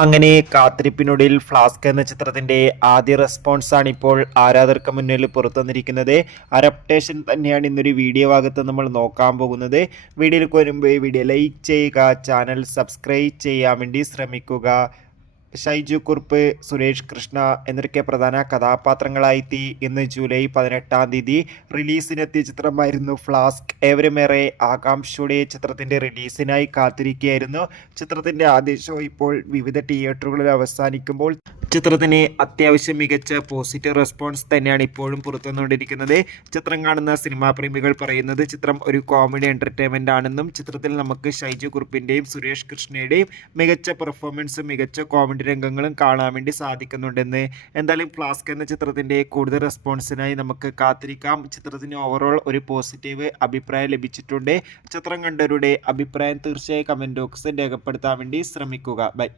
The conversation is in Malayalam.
അങ്ങനെ കാത്തിരിപ്പിനൊടുവിൽ ഫ്ലാസ്ക് എന്ന ചിത്രത്തിന്റെ ആദ്യ റെസ്പോൺസാണ് ഇപ്പോൾ ആരാധകർക്ക് മുന്നിൽ പുറത്തുവന്നിരിക്കുന്നത്. അഡാപ്റ്റേഷൻ തന്നെയാണ് ഇന്നൊരു വീഡിയോ ഭാഗത്ത് നമ്മൾ നോക്കാൻ പോകുന്നത്. വീഡിയോയിലേക്ക് വരുമ്പോൾ വീഡിയോ ലൈക്ക് ചെയ്യുക, ചാനൽ സബ്സ്ക്രൈബ് ചെയ്യാൻ വേണ്ടി ശ്രമിക്കുക. ഷൈജു കുറുപ്പ്, സുരേഷ് കൃഷ്ണ എന്നൊക്കെ പ്രധാന കഥാപാത്രങ്ങളായെത്തി ഇന്ന് ജൂലൈ 18-ാം തീയതി റിലീസിനെത്തിയ ചിത്രമായിരുന്നു ഫ്ലാസ്ക്. ഏവരുമേറെ ആകാംക്ഷയോടെ ചിത്രത്തിൻ്റെ റിലീസിനായി കാത്തിരിക്കുകയായിരുന്നു. ചിത്രത്തിൻ്റെ ആദ്യ ഷോ ഇപ്പോൾ വിവിധ തിയേറ്ററുകളിൽ അവസാനിക്കുമ്പോൾ ചിത്രത്തിന് അത്യാവശ്യം മികച്ച പോസിറ്റീവ് റെസ്പോൺസ് തന്നെയാണ് ഇപ്പോഴും പുറത്തുവന്നുകൊണ്ടിരിക്കുന്നത്. ചിത്രം കാണുന്ന സിനിമാ പ്രേമികൾ പറയുന്നത് ചിത്രം ഒരു കോമഡി എൻ്റർടൈൻമെൻ്റ് ആണെന്നും ചിത്രത്തിൽ നമുക്ക് ഷൈജു കുറുപ്പിൻ്റെയും സുരേഷ് കൃഷ്ണയുടെയും മികച്ച പെർഫോമൻസും മികച്ച കോമഡി രംഗങ്ങളും കാണാൻ വേണ്ടി സാധിക്കുന്നുണ്ടെന്ന്. എന്തായാലും ഫ്ലാസ്ക് എന്ന ചിത്രത്തിൻ്റെ കൂടുതൽ റെസ്പോൺസിനായി നമുക്ക് കാത്തിരിക്കാം. ചിത്രത്തിന് ഓവറോൾ ഒരു പോസിറ്റീവ് അഭിപ്രായം ലഭിച്ചിട്ടുണ്ട്. ചിത്രം കണ്ടവരുടെ അഭിപ്രായം തീർച്ചയായും കമൻറ്റ് ബോക്സിൽ രേഖപ്പെടുത്താൻ വേണ്ടി ശ്രമിക്കുക. ബൈ.